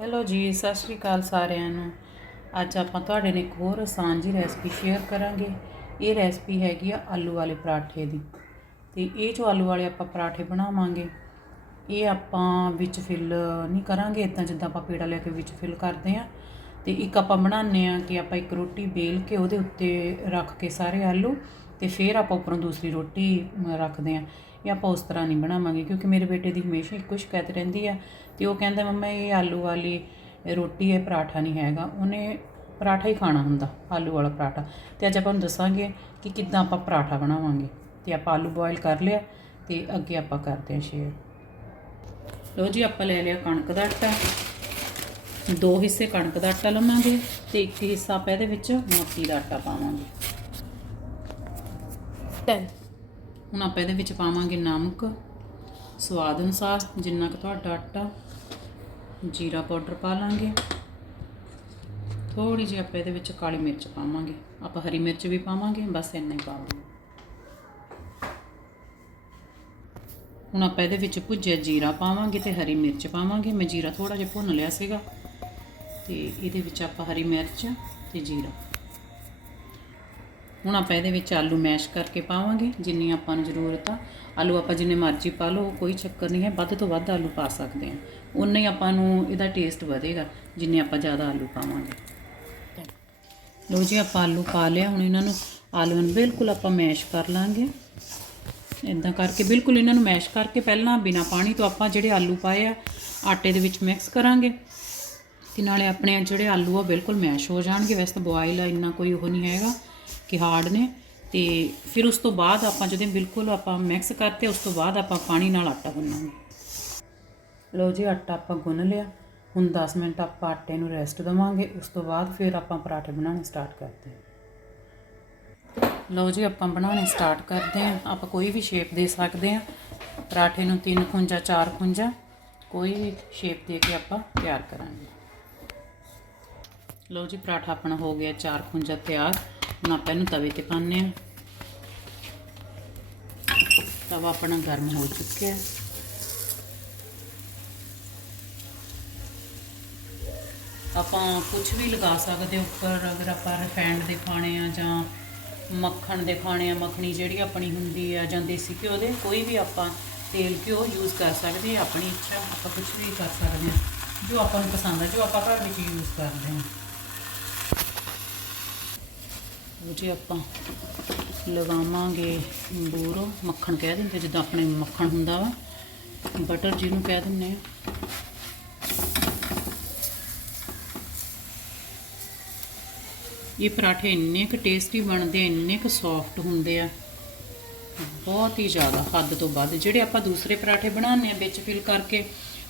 Hello ਜੀ, ਸਤਿ ਸ਼੍ਰੀ ਅਕਾਲ ਸਾਰਿਆਂ ਨੂੰ। ਅੱਜ ਆਪਾਂ ਤੁਹਾਡੇ ਨਾਲ ਇੱਕ ਹੋਰ ਆਸਾਨ ਜੀ ਰੈਸਪੀ ਸ਼ੇਅਰ ਕਰਾਂਗੇ। ਇਹ ਰੈਸਪੀ ਹੈਗੀ ਆ ਆਲੂ ਵਾਲੇ ਪਰਾਠੇ ਦੀ। ਤੇ ਇਹ ਜੋ ਆਲੂ ਵਾਲੇ ਆਪਾਂ ਪਰਾਠੇ ਬਣਾਵਾਂਗੇ, ਇਹ ਆਪਾਂ ਵਿੱਚ ਫਿਲ ਨਹੀਂ ਕਰਾਂਗੇ ਇਦਾਂ ਜਿੱਦਾਂ ਆਪਾਂ ਪੇੜਾ ਲੈ ਕੇ ਵਿੱਚ ਫਿਲ ਕਰਦੇ ਆ ਤੇ ਇੱਕ ਆਪਾਂ ਬਣਾਉਂਦੇ ਆ ਕਿ ਆਪਾਂ ਇੱਕ ਰੋਟੀ ਬੇਲ ਕੇ ਉਹਦੇ ਉੱਤੇ ਰੱਖ ਕੇ ਸਾਰੇ ਆਲੂ ਤੇ ਫਿਰ ਆਪਾਂ ਉੱਪਰੋਂ ਦੂਸਰੀ ਰੋਟੀ ਰੱਖਦੇ ਆ ਇਹ ਆਪਾਂ ਉਸ ਤਰ੍ਹਾਂ ਨਹੀਂ ਬਣਾਵਾਂਗੇ, ਕਿਉਂਕਿ ਮੇਰੇ ਬੇਟੇ ਦੀ ਹਮੇਸ਼ਾ ਇੱਕੋ ਸ਼ਿਕਾਇਤ ਰਹਿੰਦੀ ਆ। ਤੇ ਉਹ ਕਹਿੰਦਾ, ਮੰਮਾ, ਇਹ ਆਲੂ ਵਾਲੀ ਰੋਟੀ ਹੈ ਪਰਾਠਾ ਨਹੀਂ ਹੈਗਾ। ਉਹਨੇ ਪਰਾਠਾ ਹੀ ਖਾਣਾ ਹੁੰਦਾ, ਆਲੂ ਵਾਲਾ ਪਰਾਠਾ। ਤੇ ਅੱਜ ਆਪਾਂ ਨੂੰ ਦੱਸਾਂਗੇ ਕਿ ਕਿੱਦਾਂ ਆਪਾਂ ਪਰਾਠਾ ਬਣਾਵਾਂਗੇ। ਤੇ ਆਪਾਂ ਆਲੂ ਬੋਇਲ ਕਰ ਲਿਆ ਤੇ ਅੱਗੇ ਆਪਾਂ ਕਰਦੇ ਹਾਂ ਸ਼ੇਅਰ ਲੋ ਜੀ, ਆਪਾਂ ਲੈ ਲਿਆ ਕਣਕ ਦਾ ਆਟਾ। ਦੋ ਹਿੱਸੇ ਕਣਕ ਦਾ ਆਟਾ ਲਵਾਂਗੇ ਤੇ ਇੱਕ ਹਿੱਸਾ ਆਪਾਂ ਇਹਦੇ ਵਿੱਚ ਮੱਕੀ ਦਾ ਆਟਾ ਪਾਵਾਂਗੇ। 10 ਹੁਣ ਆਪਾਂ ਇਹਦੇ ਵਿੱਚ ਪਾਵਾਂਗੇ ਨਮਕ, ਸਵਾਦ ਅਨੁਸਾਰ, ਜਿੰਨਾ ਕੁ ਤੁਹਾਡਾ ਆਟਾ, ਜੀਰਾ ਪਾਊਡਰ ਪਾ ਲਾਂਗੇ। ਥੋੜੀ ਜਿਹੀ ਆਪਾਂ ਇਹਦੇ ਵਿੱਚ ਕਾਲੀ ਮਿਰਚ ਪਾਵਾਂਗੇ। ਆਪਾਂ ਹਰੀ ਮਿਰਚ ਵੀ ਪਾਵਾਂਗੇ, ਬਸ ਇੰਨਾ ਹੀ ਪਾਵਾਂਗੇ ਹੁਣ ਆਪਾਂ ਇਹਦੇ ਵਿੱਚ ਭੁੱਜਿਆ ਜੀਰਾ ਪਾਵਾਂਗੇ ਤੇ ਹਰੀ ਮਿਰਚ ਪਾਵਾਂਗੇ। ਮੈਂ ਜੀਰਾ ਥੋੜਾ ਜਿਹਾ ਭੁੰਨ ਲਿਆ ਸੀਗਾ। ਤੇ ਇਹਦੇ ਵਿੱਚ ਆਪਾਂ ਹਰੀ ਮਿਰਚ ਤੇ ਜੀਰਾ। ਹੁਣ ਆਪਾਂ ਇਹਦੇ ਵਿੱਚ ਆਲੂ ਮੈਸ਼ ਕਰਕੇ ਪਾਵਾਂਗੇ ਜਿੰਨੀ ਆਪਾਂ ਨੂੰ ਜ਼ਰੂਰਤ ਆ। ਆਲੂ ਆਪਾਂ ਜਿੰਨੇ ਮਰਜ਼ੀ ਪਾ ਲਓ, ਕੋਈ ਚੱਕਰ ਨਹੀਂ ਹੈ, ਵੱਧ ਤੋਂ ਵੱਧ ਆਲੂ ਪਾ ਸਕਦੇ ਹਾਂ। ਉਨਾ ਹੀ ਆਪਾਂ ਨੂੰ ਇਹਦਾ ਟੇਸਟ ਵਧੇਗਾ, ਜਿੰਨੇ ਆਪਾਂ ਜ਼ਿਆਦਾ ਆਲੂ ਪਾਵਾਂਗੇ। ਲੋ ਜੀ, ਆਪਾਂ ਆਲੂ ਪਾ ਲਿਆ, ਹੁਣ ਇਹਨਾਂ ਨੂੰ ਆਲੂਆਂ ਨੂੰ ਬਿਲਕੁਲ ਆਪਾਂ ਮੈਸ਼ ਕਰ ਲਾਂਗੇ। ਇਦਾਂ ਕਰਕੇ ਬਿਲਕੁਲ ਇਹਨਾਂ ਨੂੰ ਮੈਸ਼ ਕਰਕੇ ਪਹਿਲਾਂ ਬਿਨਾ ਪਾਣੀ ਤੋਂ ਆਪਾਂ ਜਿਹੜੇ ਆਲੂ ਪਾਏ ਆ, ਆਟੇ ਦੇ ਵਿੱਚ ਮਿਕਸ ਕਰਾਂਗੇ। ਤੇ ਨਾਲੇ ਆਪਣੇ ਜਿਹੜੇ ਆਲੂ ਆ ਬਿਲਕੁਲ ਮੈਸ਼ ਹੋ ਜਾਣਗੇ। ਵੈਸੇ ਤਾਂ ਬੋਇਲ ਆ, ਇੰਨਾ ਕੋਈ ਉਹ ਨਹੀਂ ਹੈਗਾ। ਕਿ ਹਾਰਡ ਨੇ ਤੇ ਫਿਰ ਉਸ ਤੋਂ ਬਾਅਦ ਆਪਾਂ ਜਦੋਂ ਬਿਲਕੁਲ ਆਪਾਂ ਮਿਕਸ ਕਰਤੇ ਉਸ ਤੋਂ ਬਾਅਦ ਆਪਾਂ ਪਾਣੀ ਨਾਲ ਆਟਾ ਗੁੰਨਾਂਗੇ। ਲਓ ਜੀ, ਆਟਾ ਆਪਾਂ ਗੁੰਨ ਲਿਆ। ਹੁਣ 10 ਮਿੰਟ ਆਪਾਂ ਆਟੇ ਨੂੰ ਰੈਸਟ ਦਵਾਂਗੇ। ਉਸ ਤੋਂ ਬਾਅਦ ਫਿਰ ਆਪਾਂ ਪਰਾਠੇ ਬਣਾਉਣੇ ਸਟਾਰਟ ਕਰਦੇ ਹਾਂ। ਲਓ ਜੀ, ਆਪਾਂ ਬਣਾਉਣੇ ਸਟਾਰਟ ਕਰਦੇ ਹਾਂ। ਆਪਾਂ ਕੋਈ ਵੀ ਸ਼ੇਪ ਦੇ ਸਕਦੇ ਹਾਂ। ਪਰਾਠੇ ਨੂੰ ਤਿੰਨ ਖੁੰਜਾ ਚਾਰ ਖੁੰਜਾ ਕੋਈ ਵੀ ਸ਼ੇਪ ਦੇ ਕੇ ਆਪਾਂ ਤਿਆਰ ਕਰਾਂਗੇ। ਲਓ ਜੀ, ਪਰਾਠਾ ਆਪਣਾ ਹੋ ਗਿਆ ਚਾਰ ਖੁੰਜਾ ਤਿਆਰ। ਹੁਣ ਆਪਾਂ ਇਹਨੂੰ ਤਵੇ ਤੇ ਪਾਉਂਦੇ ਹਾਂ। ਤਵਾ ਆਪਣਾ ਗਰਮ ਹੋ ਚੁੱਕਿਆ। ਹੈ ਆਪਾਂ ਕੁਝ ਵੀ ਲਗਾ ਸਕਦੇ ਉੱਪਰ, ਅਗਰ ਆਪਾਂ ਰਿਫਾਈਂਡ ਦੇ ਖਾਣੇ ਆ ਜਾਂ ਮੱਖਣ ਦੇ ਖਾਣੇ ਆ, ਮੱਖਣੀ ਜਿਹੜੀ ਆਪਣੀ ਹੁੰਦੀ ਆ ਜਾਂ ਦੇਸੀ ਘਿਓ ਦੇ, ਕੋਈ ਵੀ ਆਪਾਂ ਤੇਲ ਘਿਓ ਯੂਜ਼ ਕਰ ਸਕਦੇ ਹਾਂ, ਆਪਣੀ ਇੱਛਾ, ਆਪਾਂ ਕੁਝ ਵੀ ਕਰ ਸਕਦੇ ਹਾਂ, ਜੋ ਆਪਾਂ ਨੂੰ ਪਸੰਦ ਹੈ ਜੋ ਆਪਾਂ ਘਰ ਵਿੱਚ ਯੂਜ਼ ਕਰਦੇ ਹਾਂ। ਉਹ ਜੇ ਆਪਾਂ ਲਗਾਵਾਂਗੇ ਬੂਰੋ, ਮੱਖਣ ਕਹਿ ਦਿੰਦੇ, ਜਿੱਦਾਂ ਆਪਣੇ ਮੱਖਣ ਹੁੰਦਾ ਵਾ। ਬਟਰ ਜਿਹਨੂੰ ਕਹਿ ਦਿੰਦੇ ਆ। ਇਹ ਪਰਾਠੇ ਇੰਨੇ ਕੁ ਟੇਸਟੀ ਬਣਦੇ ਇੰਨੇ ਕੁ ਸੌਫਟ ਹੁੰਦੇ ਆ। ਬਹੁਤ ਹੀ ਜ਼ਿਆਦਾ ਹੱਦ ਤੋਂ ਵੱਧ। ਜਿਹੜੇ ਆਪਾਂ ਦੂਸਰੇ ਪਰਾਠੇ ਬਣਾਉਂਦੇ ਆ ਵਿੱਚ ਫਿਲ ਕਰਕੇ,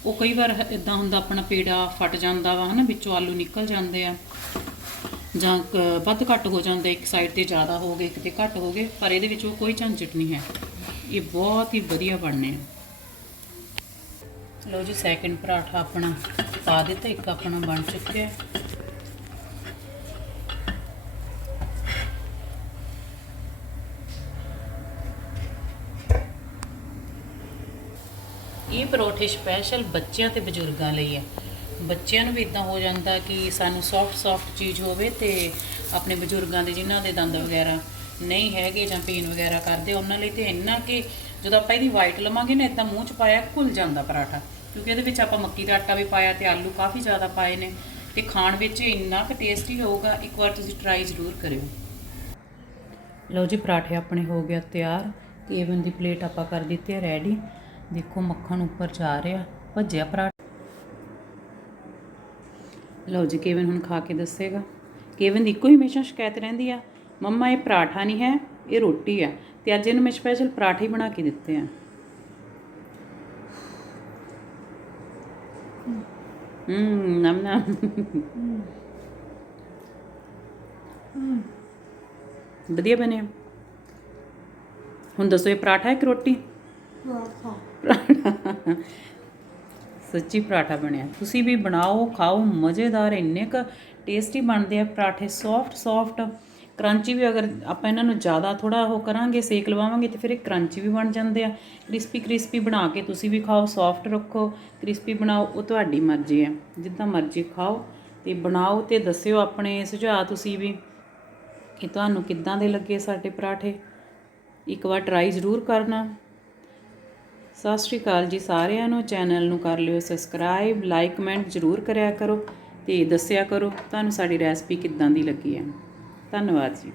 ਉਹ ਕਈ ਵਾਰ ਇਦਾਂ ਹੁੰਦਾ ਆਪਣਾ ਪੇੜਾ ਫਟ ਜਾਂਦਾ ਵਾ, ਹਨਾ, ਵਿੱਚੋਂ ਆਲੂ ਨਿਕਲ ਜਾਂਦੇ ਆ। ਜਾਂ ਵੱਧ ਘੱਟ ਹੋ ਜਾਂਦਾ, ਇੱਕ ਸਾਈਡ ਤੇ ਜ਼ਿਆਦਾ ਹੋ ਗਏ ਕਿਤੇ ਘੱਟ ਹੋ ਗਏ, ਪਰ ਇਹਦੇ ਵਿੱਚ ਉਹ ਕੋਈ ਝੰਜਟ ਨਹੀਂ ਹੈ। ਇਹ ਬਹੁਤ ਹੀ ਵਧੀਆ ਬਣਨੇ ਆ। ਲਓ ਜੀ ਸੈਕਿੰਡ ਪਰਾਠਾ ਆਪਣਾ ਪਾ ਦਿੱਤਾ, ਇੱਕ ਆਪਣਾ ਬਣ ਚੁੱਕਿਆ। ਇਹ ਪਰੌਠੇ ਸਪੈਸ਼ਲ ਬੱਚਿਆਂ ਤੇ ਬਜ਼ੁਰਗਾਂ ਲਈ ਹੈ। ਬੱਚਿਆਂ ਨੂੰ ਵੀ ਇਦਾਂ ਹੋ ਜਾਂਦਾ ਕਿ ਸਾਨੂੰ ਸੌਫਟ ਸੌਫਟ ਚੀਜ਼ ਹੋਵੇ ਤੇ ਆਪਣੇ ਬਜ਼ੁਰਗਾਂ ਦੇ ਜਿਨ੍ਹਾਂ ਦੇ ਦੰਦ ਵਗੈਰਾ ਨਹੀਂ ਹੈਗੇ ਜਾਂ ਪੇਨ ਵਗੈਰਾ ਕਰਦੇ, ਉਹਨਾਂ ਲਈ ਤੇ ਇੰਨਾ ਕਿ ਜਦੋਂ ਆਪਾਂ ਇਹਦੀ ਵਾਈਟ ਲਵਾਂਗੇ ਨਾ, ਇਦਾਂ ਮੂੰਹ ਚ ਪਾਇਆ ਘੁਲ ਜਾਂਦਾ ਪਰਾਠਾ। ਕਿਉਂਕਿ ਇਹਦੇ ਵਿੱਚ ਆਪਾਂ ਮੱਕੀ ਦਾ ਆਟਾ ਵੀ ਪਾਇਆ ਤੇ ਆਲੂ ਕਾਫੀ ਜ਼ਿਆਦਾ ਪਾਏ ਨੇ ਤੇ ਖਾਣ ਵਿੱਚ ਇੰਨਾ ਕੁ ਟੇਸਟੀ ਹੋਊਗਾ, ਇੱਕ ਵਾਰ ਤੁਸੀਂ ਟਰਾਈ ਜ਼ਰੂਰ ਕਰਿਓ। ਲਓ ਜੀ, ਪਰਾਠੇ ਆਪਣੇ ਹੋ ਗਿਆ ਤਿਆਰ ਤੇ ਏਵਨ ਦੀ ਪਲੇਟ ਆਪਾਂ ਕਰ ਦਿੱਤੀ ਹੈ ਰੈਡੀ ਦੇਖੋ ਮੱਖਣ ਉੱਪਰ ਜਾ ਰਿਹਾ, ਭੱਜਿਆ ਪਰਾਠਾ। ਲਓ ਜੀ ਕੇਵਨ ਹੁਣ ਖਾ ਕੇ ਦੱਸੇਗਾ। ਕੇਵਨ ਦੀ ਇੱਕੋ ਹੀ ਹਮੇਸ਼ਾ ਸ਼ਿਕਾਇਤ ਰਹਿੰਦੀ ਆ ਮੰਮਾ ਇਹ ਪਰਾਠਾ ਨਹੀਂ ਹੈ ਇਹ ਰੋਟੀ ਆ ਤੇ ਅੱਜ ਇਹਨੂੰ ਮੈਂ ਸਪੈਸ਼ਲ ਪਰਾਠੇ ਹੀ ਬਣਾ ਕੇ ਦਿੱਤੇ ਆ। ਹੂੰ ਨਮ ਨਮ। ਵਧੀਆ ਬਣਿਆ ਹੁਣ ਦੱਸੋ ਇਹ ਪਰਾਠਾ ਹੈ ਕਿ ਰੋਟੀ? ਸੱਚੀ ਪਰਾਠਾ ਬਣਿਆ। ਤੁਸੀਂ ਵੀ ਬਣਾਓ, ਖਾਓ, ਮਜ਼ੇਦਾਰ, ਇੰਨੇ ਕ ਟੇਸਟੀ ਬਣਦੇ ਆ ਪਰਾਠੇ ਸੌਫਟ ਸੌਫਟ ਕਰੰਚੀ ਵੀ ਅਗਰ ਆਪਾਂ ਇਹਨਾਂ ਨੂੰ ਜ਼ਿਆਦਾ ਥੋੜਾ ਉਹ ਕਰਾਂਗੇ, ਸੇਕ ਲਵਾਵਾਂਗੇ ਤੇ ਫਿਰ ਇਹ ਕਰੰਚੀ ਵੀ ਬਣ ਜਾਂਦੇ ਆ। ਕ੍ਰਿਸਪੀ ਕ੍ਰਿਸਪੀ ਬਣਾ ਕੇ ਤੁਸੀਂ ਵੀ ਖਾਓ ਸੌਫਟ ਰੱਖੋ ਕ੍ਰਿਸਪੀ ਬਣਾਓ, ਉਹ ਤੁਹਾਡੀ ਮਰਜ਼ੀ ਹੈ ਜਿੱਦਾਂ ਮਰਜ਼ੀ ਖਾਓ ਤੇ ਬਣਾਓ ਤੇ ਦੱਸਿਓ ਆਪਣੇ ਸੁਝਾਅ ਤੁਸੀਂ ਵੀ ਕਿ ਤੁਹਾਨੂੰ ਕਿੱਦਾਂ ਦੇ ਲੱਗੇ ਸਾਡੇ ਪਰਾਠੇ। ਇੱਕ ਵਾਰ ਟਰਾਈ ਜ਼ਰੂਰ ਕਰਨਾ। ਸਤਿ ਸ਼੍ਰੀ ਅਕਾਲ ਜੀ ਸਾਰਿਆਂ ਨੂੰ। ਚੈਨਲ ਨੂੰ ਕਰ ਲਿਓ ਸਬਸਕ੍ਰਾਈਬ ਲਾਈਕ ਕਮੈਂਟ ਜ਼ਰੂਰ ਕਰਿਆ ਕਰੋ ਤੇ ਦੱਸਿਆ ਕਰੋ ਤੁਹਾਨੂੰ ਸਾਡੀ ਰੈਸਪੀ ਕਿੱਦਾਂ ਦੀ ਲੱਗੀ ਹੈ। ਧੰਨਵਾਦ ਜੀ।